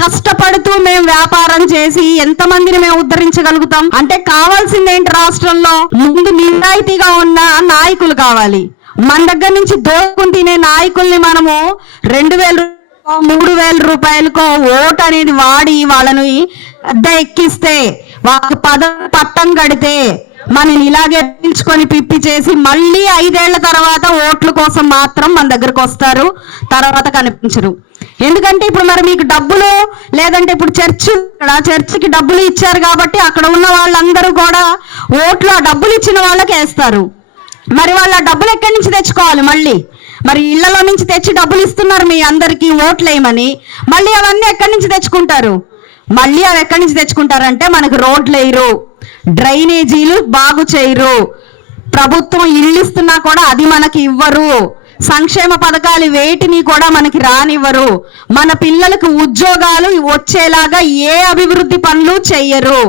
కష్టపడుతూ మేము వ్యాపారం చేసి ఎంతమందిని మేము ఉద్ధరించగలుగుతాం? అంటే కావాల్సింది ఏంటి? రాష్ట్రంలో ముందు నిజాయితీగా ఉన్న నాయకులు కావాలి. మన దగ్గర నుంచి దోచుకుని తినే నాయకుల్ని మనము 2,000 3,000 రూపాయలకో ఓటు అనేది వాడి వాళ్ళని ఎక్కిస్తే, వాళ్ళకి పట్టం కడితే మనని ఇలాగే పీల్చుకొని పిప్పి చేసి మళ్ళీ 5 ఏళ్ల తర్వాత ఓట్ల కోసం మాత్రం మన దగ్గరకు వస్తారు, తర్వాత కనిపించరు. ఎందుకంటే ఇప్పుడు మరి మీకు డబ్బులు లేదంటే ఇప్పుడు చర్చికి డబ్బులు ఇచ్చారు కాబట్టి అక్కడ ఉన్న వాళ్ళందరూ కూడా ఓట్లు ఆ డబ్బులు ఇచ్చిన వాళ్ళకి వేస్తారు. మరి వాళ్ళ డబ్బులు ఎక్కడి నుంచి తెచ్చుకోవాలి? మళ్ళీ మరి ఇళ్లలో నుంచి తెచ్చి డబ్బులు ఇస్తున్నారు మీ అందరికీ ఓట్లు వేయమని, మళ్ళీ అవన్నీ ఎక్కడి నుంచి తెచ్చుకుంటారు? మళ్ళీ అవి ఎక్కడి నుంచి తెచ్చుకుంటారంటే మనకు రోడ్లు వేయరు, డ్రైనేజీలు బాగు చేయరు, ప్రభుత్వం ఇల్లు ఇస్తున్నా కూడా అది మనకి ఇవ్వరు, సంక్షేమ పథకాలు వేటిని కూడా మనకి రానివ్వరు, మన పిల్లలకు ఉద్యోగాలు వచ్చేలాగా ఏ అభివృద్ధి పనులు చెయ్యరు.